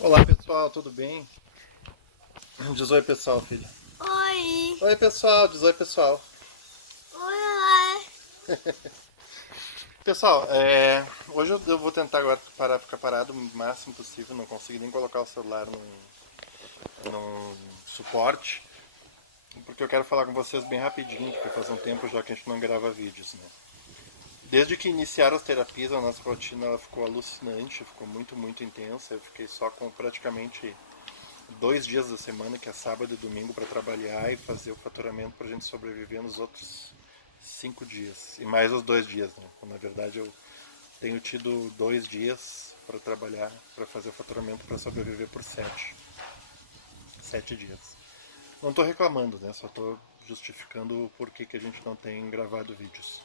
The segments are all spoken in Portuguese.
Olá pessoal, tudo bem? Diz oi pessoal, filho. Oi, Oi pessoal, diz oi pessoal. olá. Pessoal, hoje eu vou tentar agora ficar parado o máximo possível, não consegui nem colocar o celular num suporte, porque eu quero falar com vocês bem rapidinho, porque faz um tempo já que a gente não grava vídeos, né? Desde que iniciaram as terapias, a nossa rotina ela ficou alucinante, ficou muito, muito intensa. Eu fiquei só com praticamente 2 dias da semana, que é sábado e domingo, para trabalhar e fazer o faturamento para a gente sobreviver nos outros 5 dias. E mais os 2 dias, né? Na verdade, eu tenho tido 2 dias para trabalhar, para fazer o faturamento para sobreviver por 7 dias. Não estou reclamando, né? Só estou justificando o porquê que a gente não tem gravado vídeos.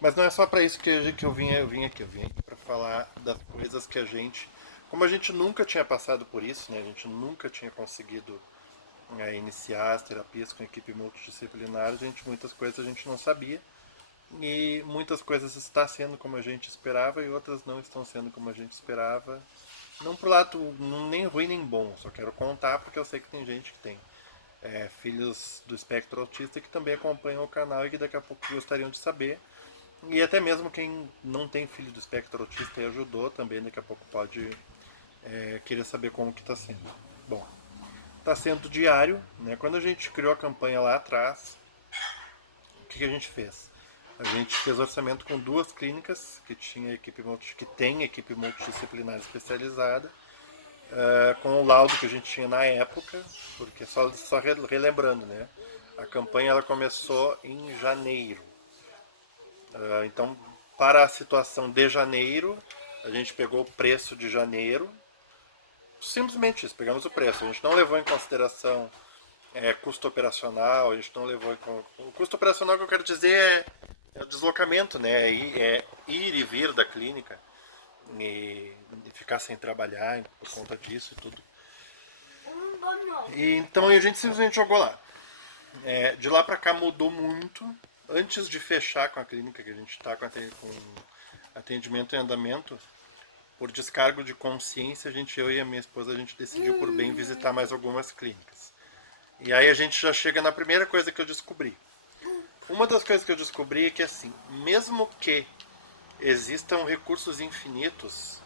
Mas não é só para isso que eu vim aqui para falar das coisas que a gente, como a gente nunca tinha passado por isso, né? A gente nunca tinha conseguido iniciar as terapias com equipe multidisciplinar, muitas coisas a gente não sabia e muitas coisas está sendo como a gente esperava e outras não estão sendo como a gente esperava. Não pro lado nem ruim nem bom, só quero contar porque eu sei que tem gente que tem filhos do espectro autista que também acompanham o canal e que daqui a pouco gostariam de saber. E até mesmo quem não tem filho do espectro autista e ajudou também, daqui a pouco pode querer saber como que está sendo. Bom, está sendo diário, né? Quando a gente criou a campanha lá atrás, o que a gente fez? A gente fez orçamento com duas clínicas que tem equipe multidisciplinar especializada, com o laudo que a gente tinha na época, porque só relembrando, né? A campanha ela começou em janeiro. Então, para a situação de janeiro, a gente pegou o preço de janeiro, simplesmente isso, pegamos o preço. A gente não levou em consideração custo operacional, a gente não levou em o custo operacional que eu quero dizer é o deslocamento, né? É ir e vir da clínica e ficar sem trabalhar por conta disso e tudo. E então a gente simplesmente jogou lá. De lá pra cá mudou muito. Antes de fechar com a clínica que a gente está com atendimento em andamento, por descargo de consciência, eu e a minha esposa, a gente decidiu por bem visitar mais algumas clínicas. E aí a gente já chega na primeira coisa que eu descobri. Uma das coisas que eu descobri é que assim, mesmo que existam recursos infinitos,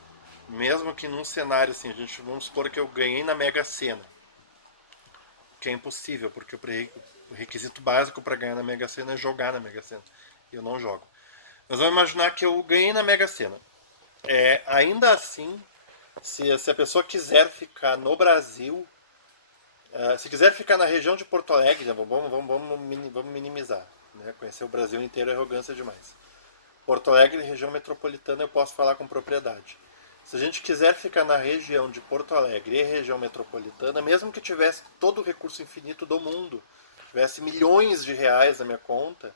mesmo que num cenário assim, vamos supor que eu ganhei na Mega Sena, que é impossível, porque o requisito básico para ganhar na Mega Sena é jogar na Mega Sena. E eu não jogo. Mas vamos imaginar que eu ganhei na Mega Sena. Ainda assim, se a pessoa quiser ficar no Brasil, se quiser ficar na região de Porto Alegre, né, vamos minimizar. Né? Conhecer o Brasil inteiro é arrogância demais. Porto Alegre, região metropolitana, eu posso falar com propriedade. Se a gente quiser ficar na região de Porto Alegre e região metropolitana, mesmo que tivesse todo o recurso infinito do mundo, tivesse milhões de reais na minha conta,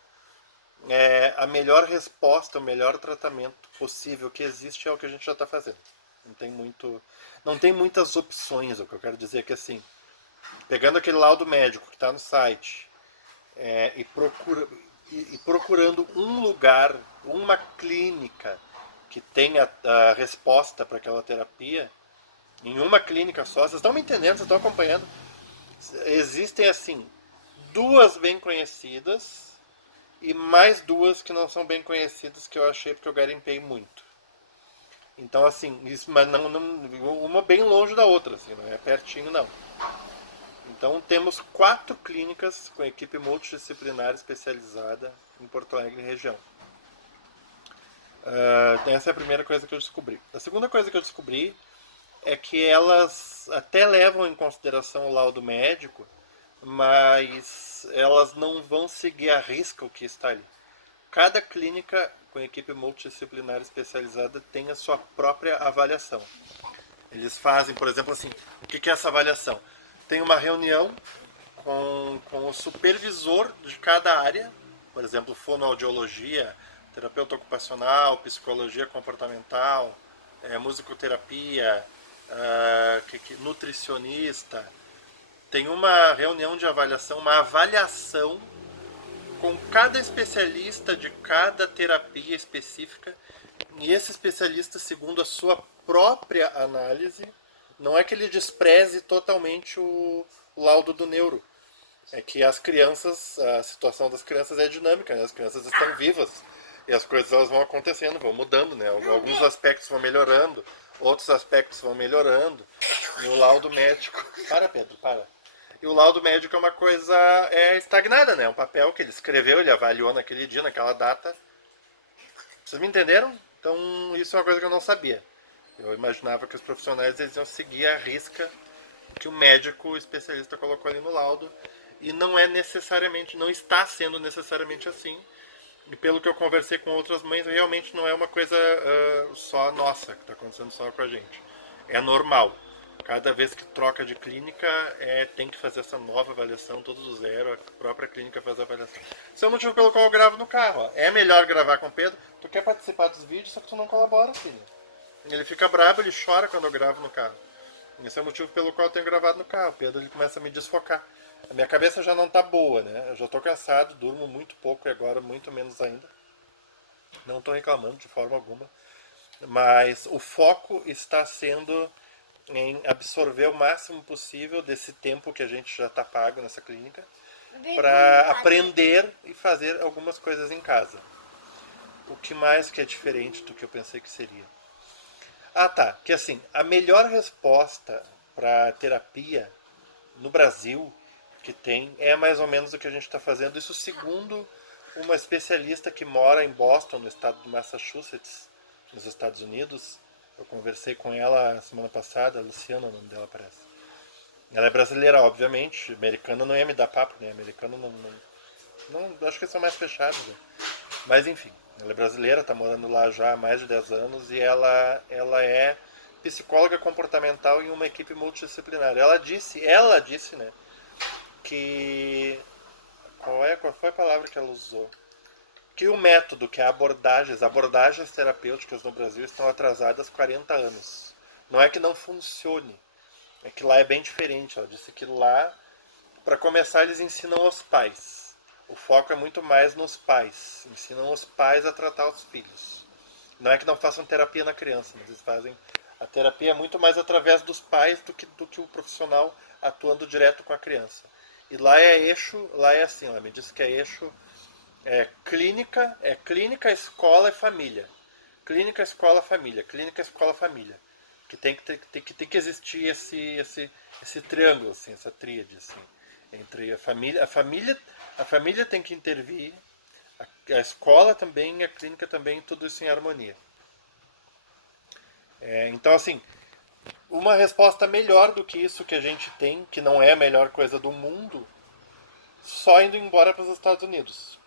a melhor resposta, o melhor tratamento possível que existe é o que a gente já está fazendo. Não tem muito, não tem muitas opções. O que eu quero dizer é que assim, pegando aquele laudo médico que está no site é, e, procura, e procurando um lugar, uma clínica que tenha a resposta para aquela terapia, em uma clínica só, vocês estão me entendendo, vocês estão acompanhando? Existem assim, duas bem conhecidas e mais duas que não são bem conhecidas que eu achei porque eu garimpei muito. Então assim, isso, mas uma bem longe da outra, assim, não é pertinho não. Então temos 4 clínicas com equipe multidisciplinar especializada em Porto Alegre e região. Essa é a primeira coisa que eu descobri. A segunda coisa que eu descobri é que elas até levam em consideração o laudo médico, mas elas não vão seguir à risca o que está ali. Cada clínica com equipe multidisciplinar especializada tem a sua própria avaliação. Eles fazem, por exemplo, assim, o que é essa avaliação? Tem uma reunião com o supervisor de cada área, por exemplo, fonoaudiologia, terapeuta ocupacional, psicologia comportamental, musicoterapia, nutricionista. Tem uma reunião de avaliação, uma avaliação com cada especialista de cada terapia específica, e esse especialista, segundo a sua própria análise, não é que ele despreze totalmente o laudo do neuro. É que as crianças, a situação das crianças é dinâmica, né? As crianças estão vivas e as coisas elas vão acontecendo, vão mudando, né? Alguns aspectos vão melhorando, outros aspectos vão melhorando. E o laudo médico... Para, Pedro, para. E o laudo médico é uma coisa estagnada, né? É um papel que ele escreveu, ele avaliou naquele dia, naquela data. Vocês me entenderam? Então, isso é uma coisa que eu não sabia. Eu imaginava que os profissionais eles iam seguir a risca que o médico especialista colocou ali no laudo. E não é necessariamente, não está sendo necessariamente assim. E pelo que eu conversei com outras mães, realmente não é uma coisa só nossa, que está acontecendo só com a gente. É normal. Cada vez que troca de clínica, tem que fazer essa nova avaliação, todo do zero, a própria clínica faz a avaliação. Esse é o motivo pelo qual eu gravo no carro. Ó. É melhor gravar com o Pedro. Tu quer participar dos vídeos, só que tu não colabora, filho. Ele fica bravo, ele chora quando eu gravo no carro. Esse é o motivo pelo qual eu tenho gravado no carro. O Pedro ele começa a me desfocar. A minha cabeça já não tá boa, né? Eu já tô cansado, durmo muito pouco e agora muito menos ainda. Não tô reclamando de forma alguma. Mas o foco está sendo em absorver o máximo possível desse tempo que a gente já tá pago nessa clínica para aprender e fazer algumas coisas em casa. O que mais que é diferente do que eu pensei que seria? Ah, tá. Que assim, a melhor resposta para terapia no Brasil que tem é mais ou menos o que a gente está fazendo. Isso segundo uma especialista que mora em Boston, no estado do Massachusetts, nos Estados Unidos. Eu conversei com ela semana passada, a Luciana, o nome dela parece. Ela é brasileira, obviamente. Americana não ia me dar papo, né? Americana não acho que eles são mais fechados, né? Mas enfim, ela é brasileira, está morando lá já há mais de 10 anos e ela é psicóloga comportamental em uma equipe multidisciplinar. Ela disse, né, que qual foi a palavra que ela usou? Que o método, que as abordagens terapêuticas no Brasil estão atrasadas 40 anos. Não é que não funcione, é que lá é bem diferente. Ela disse que lá, para começar, eles ensinam os pais. O foco é muito mais nos pais. Ensinam os pais a tratar os filhos. Não é que não façam terapia na criança, mas eles fazem a terapia muito mais através dos pais do que o profissional atuando direto com a criança. E lá lá é assim, ela me disse que é eixo clínica, escola e família. Clínica, escola, família. Clínica, escola, família. Que tem que existir esse triângulo, assim, essa tríade, assim, entre a família tem que intervir, a escola também, a clínica também, tudo isso em harmonia. Então, assim, uma resposta melhor do que isso que a gente tem, que não é a melhor coisa do mundo, só indo embora para os Estados Unidos.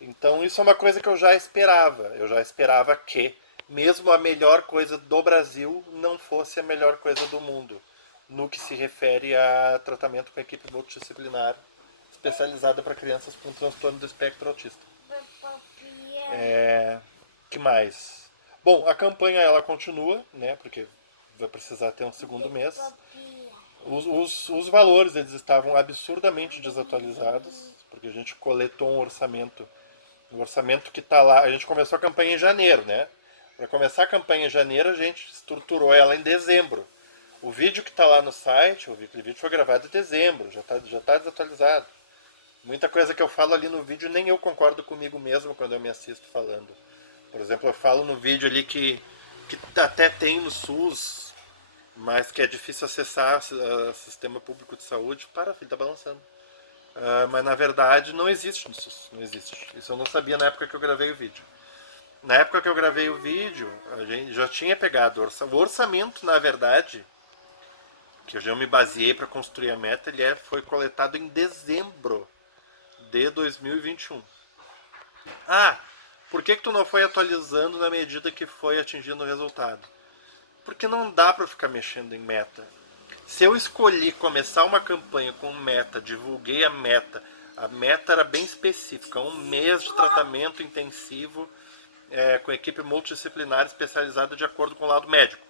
Então, isso é uma coisa que eu já esperava. Eu já esperava que, mesmo a melhor coisa do Brasil, não fosse a melhor coisa do mundo, no que se refere a tratamento com equipe multidisciplinar especializada para crianças com transtorno do espectro autista. Que mais? Bom, a campanha ela continua, né? Porque vai precisar ter um segundo mês. Os valores eles estavam absurdamente desatualizados, porque a gente coletou um orçamento que está lá. A gente começou a campanha em janeiro, né? Para começar a campanha em janeiro, a gente estruturou ela em dezembro. O vídeo que está lá no site, aquele vídeo foi gravado em dezembro, já tá desatualizado. Muita coisa que eu falo ali no vídeo, nem eu concordo comigo mesmo quando eu me assisto falando. Por exemplo, eu falo no vídeo ali que até tem no SUS, mas que é difícil acessar o sistema público de saúde. Para, filho, tá balançando. Mas na verdade não existe no SUS, não existe. Isso eu não sabia na época que eu gravei o vídeo. Na época que eu gravei o vídeo, a gente já tinha pegado o orçamento, na verdade, que eu já me baseei para construir a meta, foi coletado em dezembro de 2021. Ah, por que tu não foi atualizando na medida que foi atingindo o resultado? Porque não dá para ficar mexendo em meta. Se eu escolhi começar uma campanha com meta, divulguei a meta era bem específica, 1 mês de tratamento intensivo com equipe multidisciplinar especializada de acordo com o lado médico.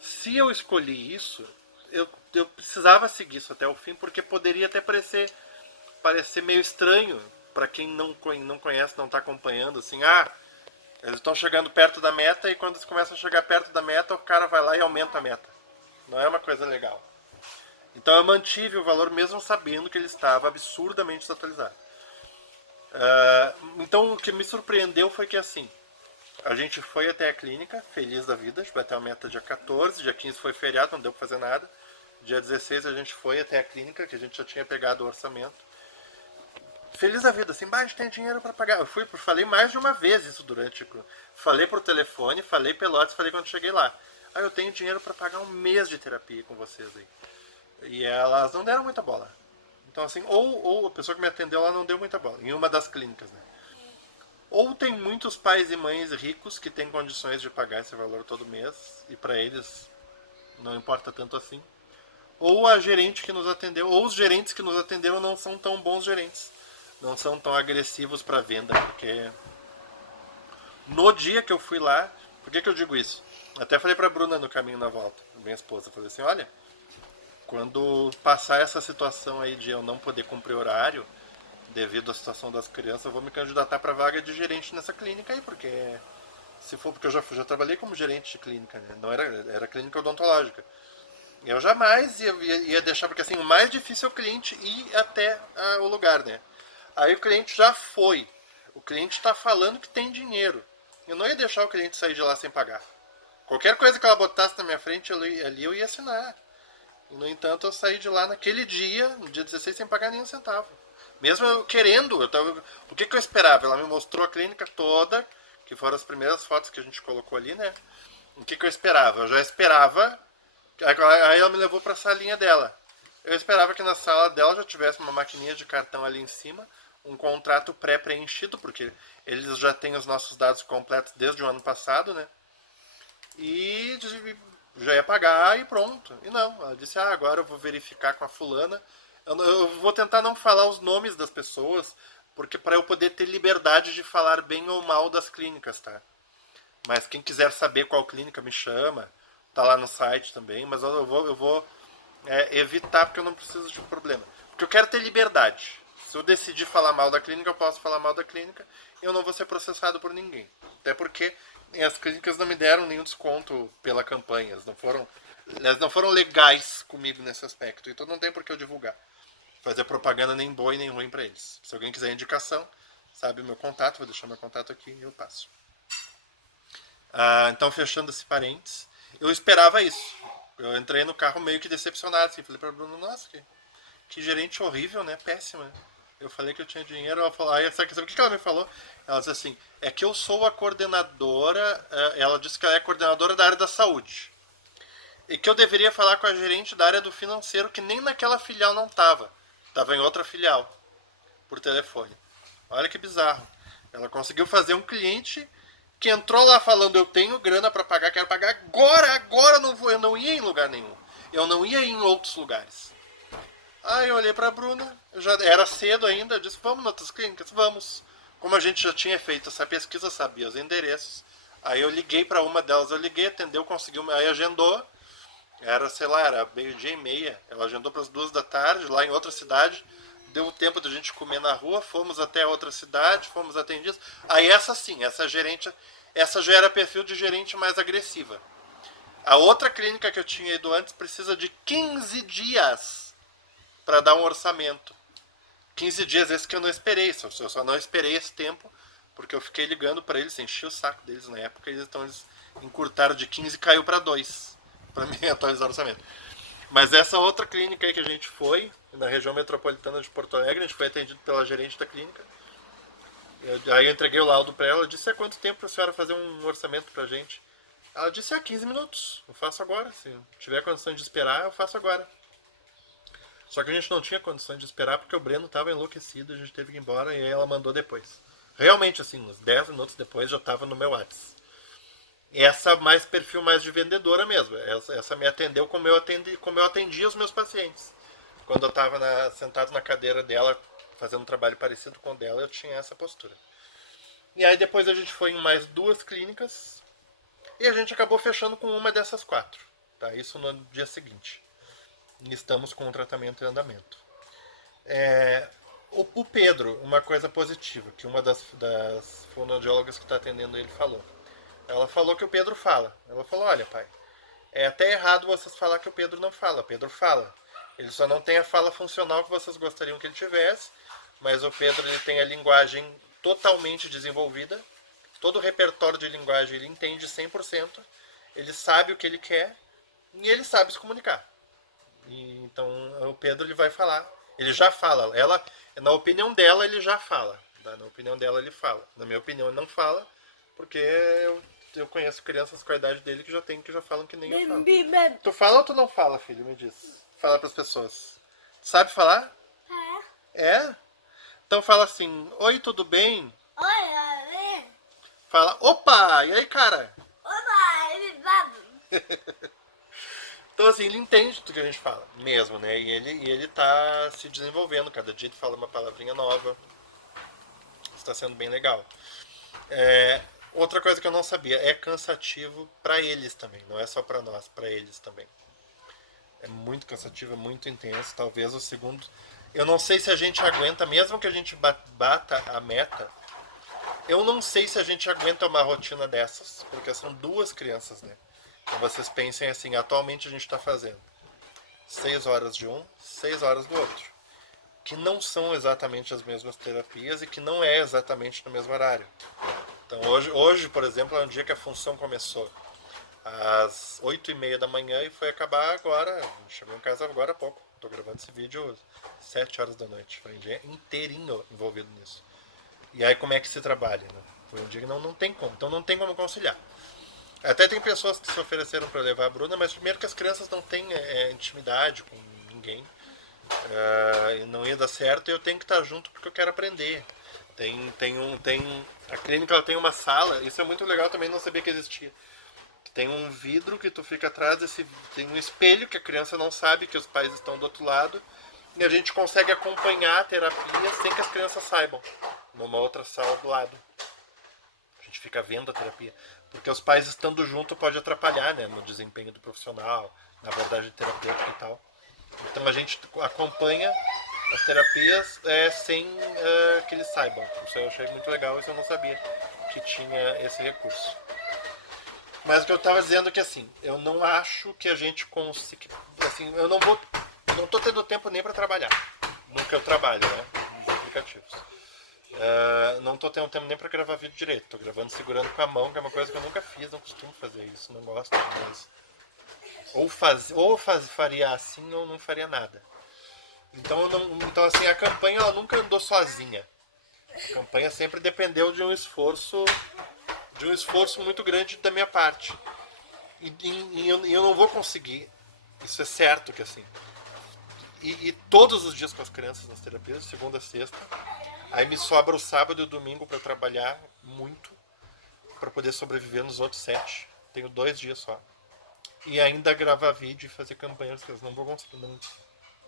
Se eu escolhi isso, eu precisava seguir isso até o fim, porque poderia até parecer meio estranho para quem não conhece, não está acompanhando, assim, eles estão chegando perto da meta e quando eles começam a chegar perto da meta, o cara vai lá e aumenta a meta. Não é uma coisa legal. Então eu mantive o valor mesmo sabendo que ele estava absurdamente desatualizado. Então o que me surpreendeu foi que assim, a gente foi até a clínica, feliz da vida, a gente bateu a meta dia 14, dia 15 foi feriado, não deu pra fazer nada. Dia 16 a gente foi até a clínica, que a gente já tinha pegado o orçamento. Feliz da vida, assim, a gente tem dinheiro pra pagar. Eu falei mais de uma vez isso durante. Falei por telefone, falei pelotes, falei quando cheguei lá. Eu tenho dinheiro pra pagar um mês de terapia com vocês aí. E elas não deram muita bola. Então assim, ou a pessoa que me atendeu lá não deu muita bola, em uma das clínicas, né? Ou tem muitos pais e mães ricos que têm condições de pagar esse valor todo mês, e pra eles não importa tanto assim. Ou a gerente que nos atendeu, ou os gerentes que nos atenderam não são tão bons gerentes. Não são tão agressivos para venda, porque no dia que eu fui lá, por que eu digo isso? Até falei pra Bruna no caminho na volta, minha esposa, falei assim, olha, quando passar essa situação aí de eu não poder cumprir horário, devido à situação das crianças, eu vou me candidatar para vaga de gerente nessa clínica aí, porque se for, porque eu já trabalhei como gerente de clínica, né? Não era clínica odontológica. Eu jamais ia deixar, porque assim, o mais difícil é o cliente ir até o lugar, né? Aí o cliente já foi. O cliente está falando que tem dinheiro. Eu não ia deixar o cliente sair de lá sem pagar. Qualquer coisa que ela botasse na minha frente, ali eu ia assinar. E, no entanto, eu saí de lá naquele dia, no dia 16, sem pagar nenhum centavo. Mesmo eu querendo. O que eu esperava? Ela me mostrou a clínica toda, que foram as primeiras fotos que a gente colocou ali, né? O que eu esperava? Eu já esperava. Aí ela me levou para a salinha dela. Eu esperava que na sala dela já tivesse uma maquininha de cartão ali em cima, um contrato pré-preenchido, porque eles já têm os nossos dados completos desde o ano passado, né? E já ia pagar e pronto. E não, ela disse, agora eu vou verificar com a fulana. Eu vou tentar não falar os nomes das pessoas, porque para eu poder ter liberdade de falar bem ou mal das clínicas, tá? Mas quem quiser saber qual clínica me chama, tá lá no site também, mas eu vou evitar porque eu não preciso de um problema. Porque eu quero ter liberdade. Se eu decidir falar mal da clínica, eu posso falar mal da clínica e eu não vou ser processado por ninguém. Até porque as clínicas não me deram nenhum desconto pela campanha. Elas não foram legais comigo nesse aspecto. Então não tem por que eu divulgar. Fazer propaganda nem boa e nem ruim para eles. Se alguém quiser indicação, sabe o meu contato, vou deixar meu contato aqui e eu passo. Então, fechando esse parênteses, eu esperava isso. Eu entrei no carro meio que decepcionado, assim, falei pra Bruno, nossa, que gerente horrível, né? Péssima. Eu falei que eu tinha dinheiro, ela falou, sabe o que ela me falou? Ela disse assim, é que eu sou a coordenadora, ela disse que ela é a coordenadora da área da saúde. E que eu deveria falar com a gerente da área do financeiro, que nem naquela filial não estava. Estava em outra filial, por telefone. Olha que bizarro. Ela conseguiu fazer um cliente que entrou lá falando, eu tenho grana para pagar, quero pagar agora não vou, eu não ia em lugar nenhum. Eu não ia em outros lugares. Aí eu olhei pra Bruna, já era cedo ainda, eu disse, vamos em outras clínicas? Vamos. Como a gente já tinha feito essa pesquisa, sabia os endereços. Aí eu liguei pra uma delas, atendeu, conseguiu, aí agendou. Era meio-dia e meia. Ela agendou para as 2 da tarde, lá em outra cidade. Deu tempo da gente comer na rua, fomos até outra cidade, fomos atendidos. Aí essa gerente, essa já era perfil de gerente mais agressiva. A outra clínica que eu tinha ido antes precisa de 15 dias para dar um orçamento. 15 dias esse que eu não esperei, eu só não esperei esse tempo, porque eu fiquei ligando para eles, enchi o saco deles na época, eles encurtaram de 15 e caiu para 2, para mim atualizar o orçamento. Mas essa outra clínica aí que a gente foi, na região metropolitana de Porto Alegre, a gente foi atendido pela gerente da clínica. Aí eu entreguei o laudo para ela, disse, há quanto tempo a senhora fazer um orçamento pra gente? Ela disse, 15 minutos, eu faço agora, se tiver condição de esperar, eu faço agora. Só que a gente não tinha condições de esperar porque o Breno estava enlouquecido, a gente teve que ir embora e aí ela mandou depois. Realmente, assim, uns 10 minutos depois já estava no meu WhatsApp. Essa mais perfil mais de vendedora mesmo. Essa me atendeu como eu atendia os meus pacientes. Quando eu estava sentado na cadeira dela, fazendo um trabalho parecido com o dela, eu tinha essa postura. E aí depois a gente foi em mais 2 clínicas e a gente acabou fechando com uma dessas 4. Tá? Isso no dia seguinte. E estamos com o tratamento em andamento. O Pedro, uma coisa positiva, que uma das fonoaudiólogas que está atendendo ele falou. Ela falou que o Pedro fala. Ela falou, olha pai, É até errado vocês falar que o Pedro não fala. O Pedro fala. Ele só não tem a fala funcional que vocês gostariam que ele tivesse, mas o Pedro ele tem a linguagem totalmente desenvolvida. Todo o repertório de linguagem ele entende 100%. Ele sabe o que ele quer e ele sabe se comunicar. E, então o Pedro ele vai falar. Ele já fala. Ela, na opinião dela, ele já fala. Tá? Na opinião dela, ele fala. Na minha opinião, ele não fala, porque eu conheço crianças com a idade dele que já falam que nem eu falo. Tu fala ou tu não fala, filho? Me diz. Fala pras pessoas. Sabe falar? É? Então fala assim: oi, tudo bem? Oi, Fala, opa! E aí, cara? Então, assim, ele entende tudo que a gente fala, mesmo, né? E ele tá se desenvolvendo. Cada dia ele fala uma palavrinha nova. Está sendo bem legal. Outra coisa que eu não sabia, é cansativo para eles também. Não é só para nós, para eles também. É muito cansativo, é muito intenso. Talvez o segundo... Eu não sei se a gente aguenta, mesmo que a gente bata a meta, eu não sei se a gente aguenta uma rotina dessas, porque são duas crianças, né? Então vocês pensem assim, atualmente a gente está fazendo 6 horas de um, 6 horas do outro. Que não são exatamente as mesmas terapias e que não é exatamente no mesmo horário. Então hoje, por exemplo, é um dia que a função começou às 8h30 da manhã e foi acabar agora. Chegou em casa agora há pouco. Estou gravando esse vídeo às 7 horas da noite. Foi um dia inteirinho envolvido nisso. E aí como é que se trabalha? Né? Foi um dia que não tem como. Então não tem como conciliar. Até tem pessoas que se ofereceram para levar a Bruna, mas primeiro que as crianças não têm intimidade com ninguém. E não ia dar certo e eu tenho que estar junto porque eu quero aprender. A clínica ela tem uma sala, isso é muito legal também, não sabia que existia. Tem um vidro que tu fica atrás, tem um espelho que a criança não sabe que os pais estão do outro lado, e a gente consegue acompanhar a terapia sem que as crianças saibam, numa outra sala do lado. A gente fica vendo a terapia, porque os pais estando junto pode atrapalhar, né, no desempenho do profissional, na abordagem terapêutica e tal. Então a gente acompanha as terapias sem que eles saibam. Isso eu achei muito legal, isso eu não sabia que tinha esse recurso. Mas o que eu estava dizendo é que assim, eu não acho que a gente consiga. Assim, eu não tô tendo tempo nem para trabalhar. Nunca eu trabalho, né? Nos aplicativos. Não tô tendo tempo nem para gravar vídeo direito. Tô gravando segurando com a mão, que é uma coisa que eu nunca fiz, não costumo fazer isso, não gosto, mas faria assim ou não faria nada. Então assim, a campanha ela nunca andou sozinha. A campanha sempre dependeu de um esforço muito grande da minha parte. E eu não vou conseguir. Isso é certo que assim. E todos os dias com as crianças nas terapias, de segunda a sexta. Aí me sobra o sábado e o domingo para trabalhar muito, para poder sobreviver nos outros 7. Tenho 2 dias só. E ainda gravar vídeo e fazer campanhas que eu não vou conseguir.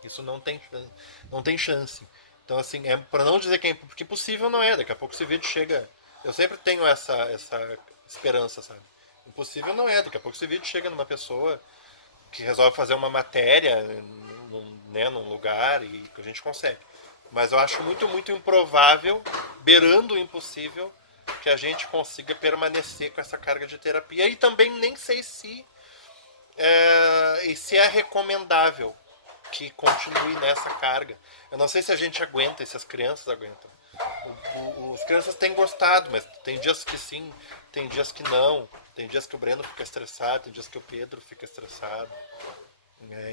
Isso não tem chance. Então, assim, para não dizer que impossível não é. Daqui a pouco esse vídeo chega. Eu sempre tenho essa esperança, sabe? Impossível não é. Daqui a pouco esse vídeo chega numa pessoa que resolve fazer uma matéria num lugar e que a gente consegue. Mas eu acho muito, muito improvável, beirando o impossível, que a gente consiga permanecer com essa carga de terapia. E também nem sei se é recomendável que continue nessa carga. Eu não sei se a gente aguenta, se as crianças aguentam. As crianças têm gostado, mas tem dias que sim, tem dias que não. Tem dias que o Breno fica estressado, tem dias que o Pedro fica estressado.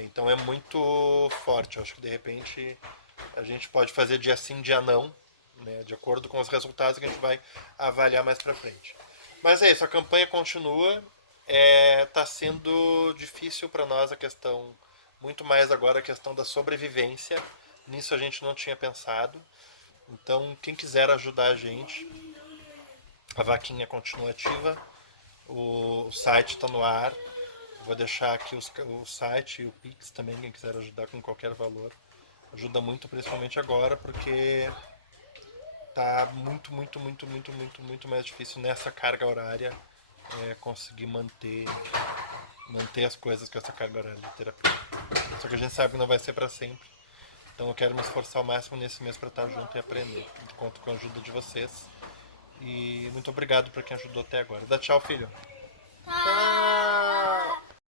Então é muito forte. Eu acho que de repente a gente pode fazer dia sim, dia não, né, de acordo com os resultados que a gente vai avaliar mais pra frente. Mas é isso, a campanha continua. Tá sendo difícil para nós a questão, muito mais agora a questão da sobrevivência. Nisso a gente não tinha pensado. Então, quem quiser ajudar a gente, a vaquinha continua ativa. O site está no ar. Vou deixar aqui o site e o Pix também, quem quiser ajudar com qualquer valor. Ajuda muito, principalmente agora, porque tá muito, muito, muito, muito, muito, muito mais difícil nessa carga horária conseguir manter as coisas com essa carga horária de terapia. Só que a gente sabe que não vai ser para sempre. Então eu quero me esforçar ao máximo nesse mês para estar junto e aprender. Conto com a ajuda de vocês. E muito obrigado para quem ajudou até agora. Dá tchau, filho. Tá.